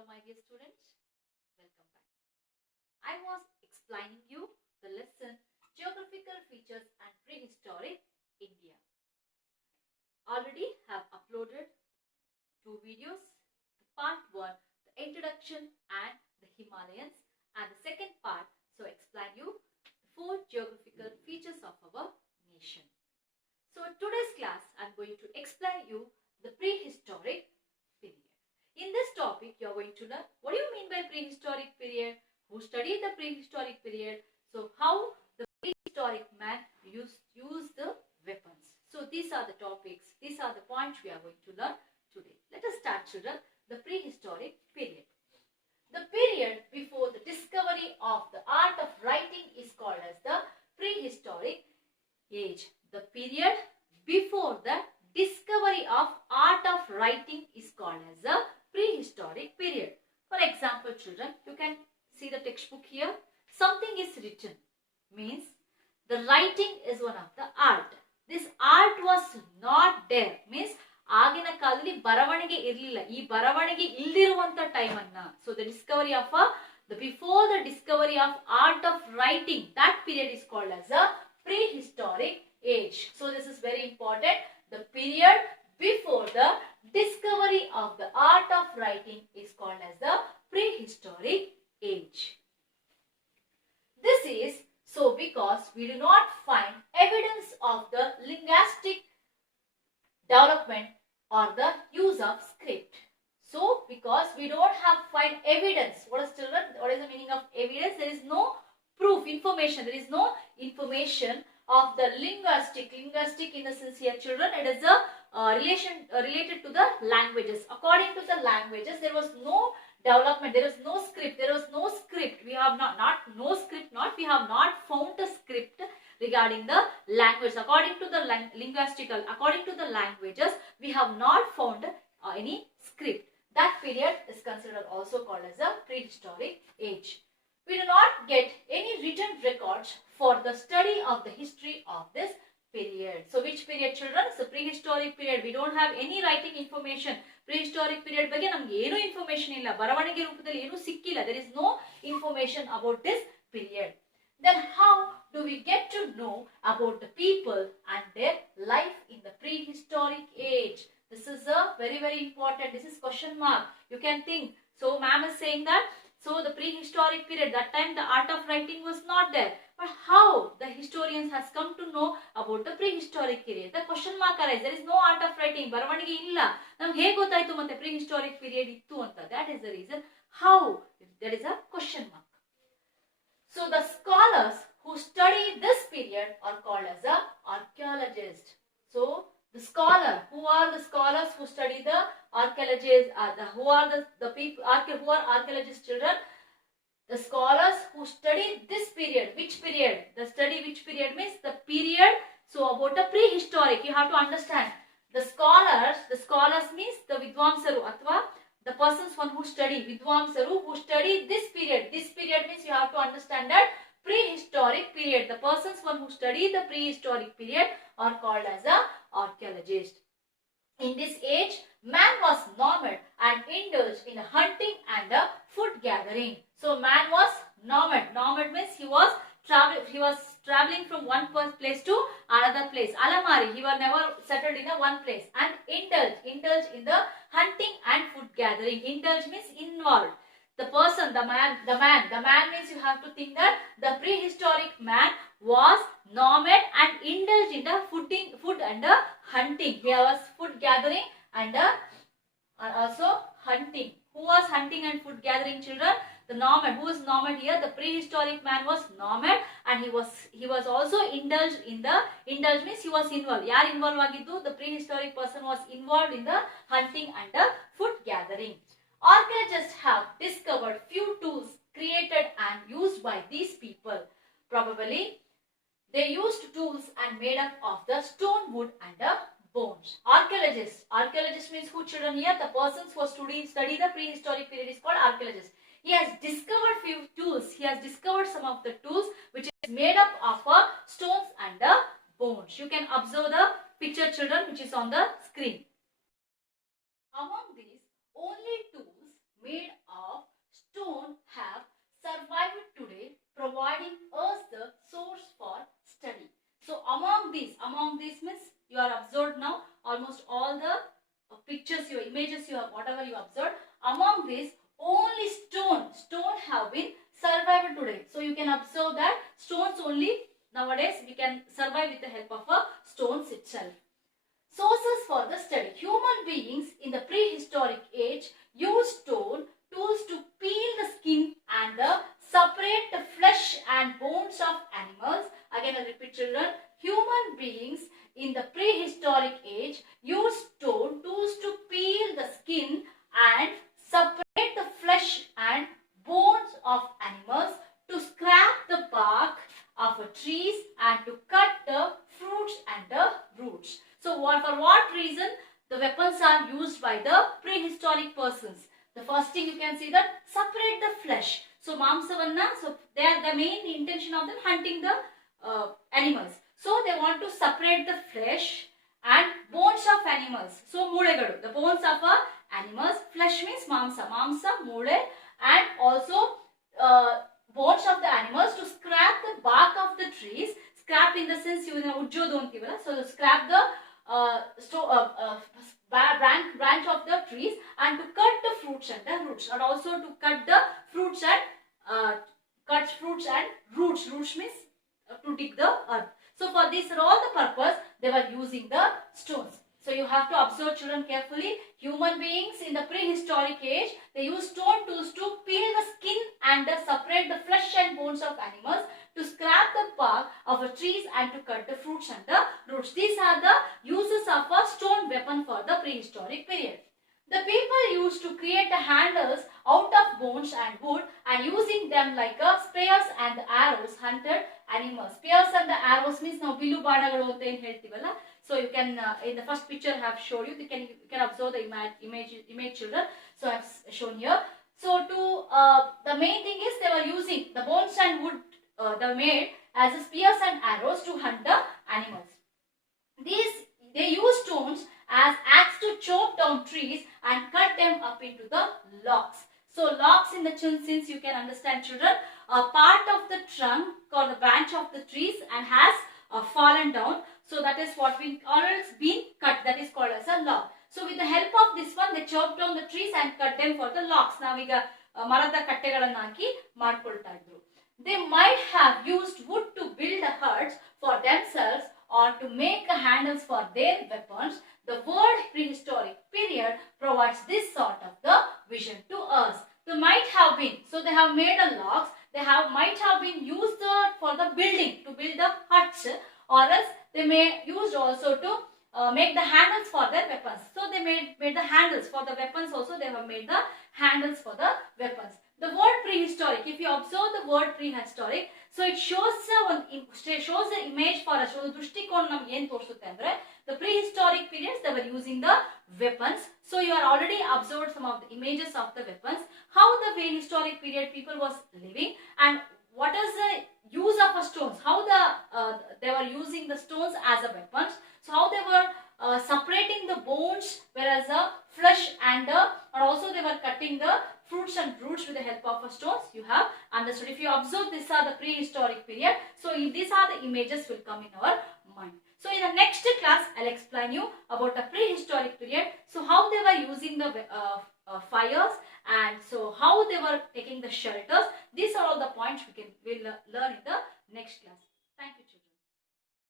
Hello my dear students, welcome back. I was explaining you the lesson Geographical Features and Prehistoric India. Already have uploaded two videos, part 1, the introduction and the Himalayas, and the second part, so explain you the 4 geographical features of our nation. So in today's class, I am going to explain you the prehistoric period. In this topic, you are going to learn what do you mean by prehistoric period, who studied the prehistoric period, so how the prehistoric man used the weapons. So these are the topics, these are the points we are going to learn today. Let us start, children, the prehistoric period. The period before the discovery of the art of writing is called as the prehistoric age. The period before the discovery of art of writing is called as the prehistoric period. For example, children, you can see the textbook here. Something is written means the writing is one of the art. This art was not there means ಆಗಿನ ಕಾಲದಲ್ಲಿ ಬರವಣಿಗೆ ಇರಲಿಲ್ಲ. ಈ ಬರವಣಿಗೆ ಇಲ್ಲದಿರುವಂತ time ಅನ್ನ, so the discovery of before the discovery of art of writing, that period is called as a prehistoric age. So this is very important. The period before the discovery of the art of writing is called as the prehistoric age. This is so because we do not find evidence of the linguistic development or the use of script. So because we don't have find evidence, what is children, what is the meaning of evidence? There is no proof, information, there is no information of the linguistic in the sense here, children, it is a related to the languages. According to the languages, there was no development, there was no script, we have we have not found a script regarding the language. According to the according to the languages, we have not found any script. That period is considered also called as a prehistoric age. We do not get any written records for the study of the history of this period. So which period, children? So prehistoric period. We don't have any writing information. Prehistoric period ಬಗ್ಗೆ ನಮಗೆ ಏನು information ಇಲ್ಲ, ಬರವಣಿಗೆ ರೂಪದಲ್ಲಿ ಏನು ಸಿಕ್ಕಿಲ್ಲ. There is no information about this period. Then how do we get to know about the people and their life in the prehistoric age? This is a very important. This is question mark. You can think. So ma'am is saying that so the prehistoric period, that time the art of writing was not there. But how the historians has come to know about the prehistoric period? The question mark arises. There is no art of writing. ಬರವಣಿಗೆ ಇಲ್ಲ. ನಮಗೆ ಹೇಗೆ ಗೊತ್ತಾಯ್ತು ಮತ್ತೆ prehistoric period ಇತ್ತು ಅಂತ? That is the reason. How? There is a question mark. So the scholars who study this period are called as the archaeologists. So the scholar, who are the scholars who study the archaeologists, who are the people who are archaeologists, children? The scholars who study this period. Which period? The study which period means the period. So about the prehistoric, you have to understand. The scholars means the vidwamsaru athwa the persons one who study vidwamsaru who study this period. This period means you have to understand that prehistoric period. The persons one who study the prehistoric period are called as a archaeologist. In this age, man was nomad and indulged in hunting and food gathering. So man was nomad. Nomad means he was traveling from one place to another place. Alamari, he was never settled in one place. And indulge in the hunting and food gathering. Indulge means involved. The person, the man means you have to think that the prehistoric man was nomad and indulged in the food and hunting. Here was food gathering and also hunting. Who was hunting and food gathering, children? The nomad. Who is nomad here? The prehistoric man was nomad and he was also indulged in the, indulge means he was involved. Yaar involved agiddu? The prehistoric person was involved in the hunting and the food gathering. Archaeologists have discovered few tools created and used by these people. Probably they used tools and made up of the stone, wood and the bones. Archaeologists means who, children? Here the persons who study the prehistoric period is called archaeologists. He has discovered few tools. He has discovered some of the tools which is made up of stones and the bones. You can observe the picture, children, which is on the screen. Among these, only tools made whatever you observed, among these only stone have been survived today. So you can observe that stones only nowadays we can survive with the help of a stones itself. Sources for the study. Human beings in the prehistoric age used stone tools to peel the skin and separate the flesh and bones of animals. Again, I repeat, children. Human beings in the prehistoric age used stone tools to peel the skin and separate the flesh and bones of animals, to scrape the bark of trees, and to cut the fruits and the roots. So for what reason the weapons are used by the prehistoric persons? The first thing you can see that separate the flesh. So mamsavanna, so they are the main intention of them hunting the animals. So they want to separate the flesh and bones of animals. So mulegadu, the bones of animals. Flesh means mamsa, mule, and also bones of the animals, to scrap the bark of the trees. Scrap in the sense you know ujjodu antivalla. So scrap the branch of the trees, and to cut the fruits and the roots, and also to cut the fruits and roots. Roots means to dig the earth. So for this all the purpose they were using the stones. So you have to observe, children, carefully. Human beings in the prehistoric age, they used stone tools to peel the skin and separate the flesh and bones of animals, to scrap the bark of trees, and to cut the fruits and the roots. These are the uses of a stone weapon for the prehistoric period. The people used to create the handles out of bones and wood, and using them like spears and arrows hunted animals. Spears and the arrows means now bilu baanagalu anta en heltivalla. So you can in the first picture I have showed you. You can observe the image, children. So I have shown here. So the main thing is they were using the bones and wood they were made as spears and arrows to hunt the animals. They use stones as axe to chop down trees and cut them up into the logs. So logs in the since you can understand, children, a part of the trunk or the branch of the trees and has fallen down. So that is what we or else been cut. That is called as a log. So with the help of this one, they chopped down the trees and cut them for the logs. Naviga marada kattegalanna haki ಮಾಡ್ಕೊಳ್ತಾ ಇದ್ರು. They might have used wood to build huts for themselves or to make handles for their weapons. The word prehistoric period provides this sort of the vision to us. They might have been, so they have made a logs. They might have been used for the building, to build the huts, or else they may used also to make the handles for their weapons. So they made the handles for the weapons also. They have made the handles for the weapons. The word prehistoric, if you observe the word prehistoric, so it shows the image for us. So drushtikon nam yen torsutte andre the prehistoric periods they were using the weapons. So you are already observed some of the images of the weapons, how the prehistoric period people was living, and what is the use of stones, how they were using the stones as a weapons. So how they were separating the bones, whereas the flesh and also they were cutting the fruits and roots with the help of stones. You have understood. If you observe, these are the prehistoric period. So these are the images will come in our mind. So in the next class, I'll explain you about the prehistoric period. So how they were using the fires, and so how they were taking the shelters. These are all the points we'll learn in the next class. Thank you, children.